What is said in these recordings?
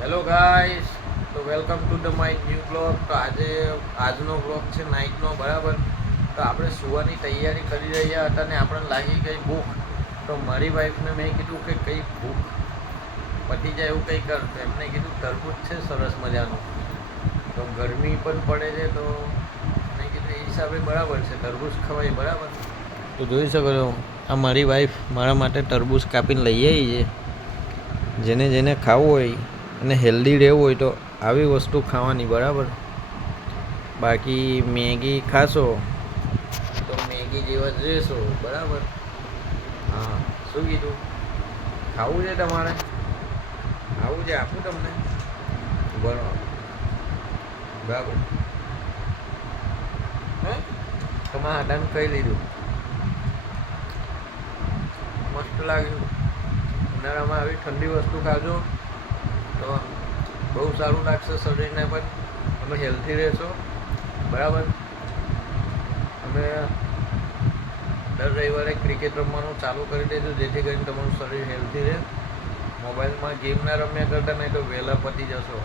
Hello guys, તો welcome to the my new blog. તો આજનો બ્લોગ છે નાઇટનો, બરાબર. તો આપણે સુવાની તૈયારી કરી રહ્યા હતા ને આપણને લાગી ગઈ ભૂખ. તો મારી વાઈફને મેં કીધું કે કંઈ ભૂખ પતી જાય એવું કંઈ કર. તો એમને કીધું તરબૂચ છે સરસ મજાનું, તો ગરમી પણ પડે છે, તો મેં કીધું એ હિસાબે બરાબર છે, તરબૂચ ખવાય, બરાબર. તો જોઈ શકો છો, આ મારી વાઈફ મારા માટે તરબૂચ કાપીને લઈ આવી છે. જેને જેને ખાવું હોય અને હેલ્ધી રહેવું હોય તો આવી વસ્તુ ખાવાની, બરાબર. બાકી મેગી ખાશો તો મેગી જેવા જ રહેશો, બરાબર. હા, શું કીધું? ખાવું છે તમારે? આવું છે, આપું તમને? બરાબર. હે તમારા હાટાને કહી લીધું, મસ્ત લાગ્યું. ઉનાળામાં આવી ઠંડી વસ્તુ ખાજો તો બહુ સારું લાગશે શરીરને પણ. તમે હેલ્થી રહેશો, બરાબર. તમે દર રવિવારે ક્રિકેટ રમવાનું ચાલુ કરી દેજો, જેથી કરીને તમારું શરીર હેલ્થી રહે. મોબાઈલમાં ગેમ ના રમ્યા કરતા, નહીં તો વહેલા પતી જશો,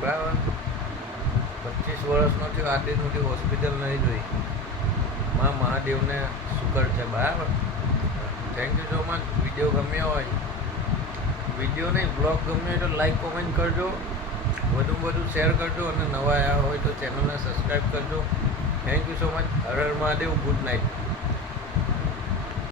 બરાબર. 25 વર્ષનો થયો, આટલી મોટી હોસ્પિટલ નહીં જોઈ. મહાદેવને શુકર છે, બરાબર. Thank you so much. Video ગમ્યો હોય, વિડીયો નહીં બ્લોગ ગમ્યો હોય તો લાઈક કોમેન્ટ કરજો, વધુ શેર કરજો, અને નવા આવ્યા હોય તો ચેનલને સબસ્ક્રાઈબ કરજો. Thank you so much. Har Har Mahadev. Good night.